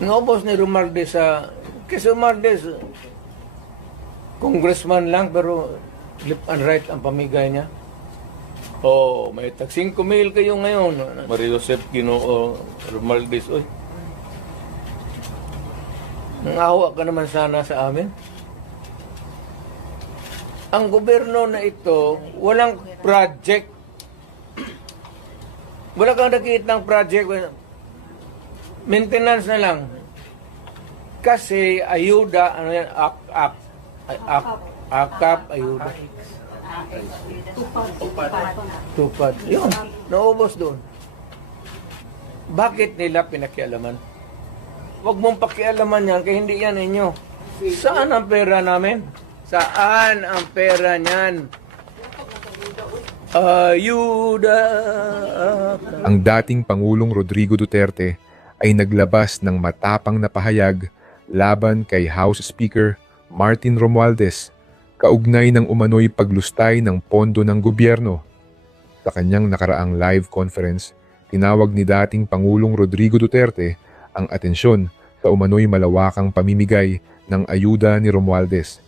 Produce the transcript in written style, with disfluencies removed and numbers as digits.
Naubos ni Romualdez kasi Romualdez, congressman lang, pero left and right ang pamigay niya. Oh, may tag 5,000 kayo ngayon. Mario Joseph Ginoo Romualdez, oy. Nangawa ka naman sana sa amin. Ang gobyerno na ito, walang project. Wala kang nakikitang project. Maintenance na lang. Kasi ayuda, ano yan, akap, ayuda. Tupad. Yun, naubos doon. Bakit nila pinakialaman? Huwag mong pakialaman yan, kaya hindi yan inyo. Saan ang pera namin? Saan ang pera niyan? Ayuda. Ang dating Pangulong Rodrigo Duterte ay naglabas ng matapang na pahayag laban kay House Speaker Martin Romualdez kaugnay ng umano'y paglustay ng pondo ng gobyerno. Sa kanyang nakaraang live conference, tinawag ni dating Pangulong Rodrigo Duterte ang atensyon sa umano'y malawakang pamimigay ng ayuda ni Romualdez.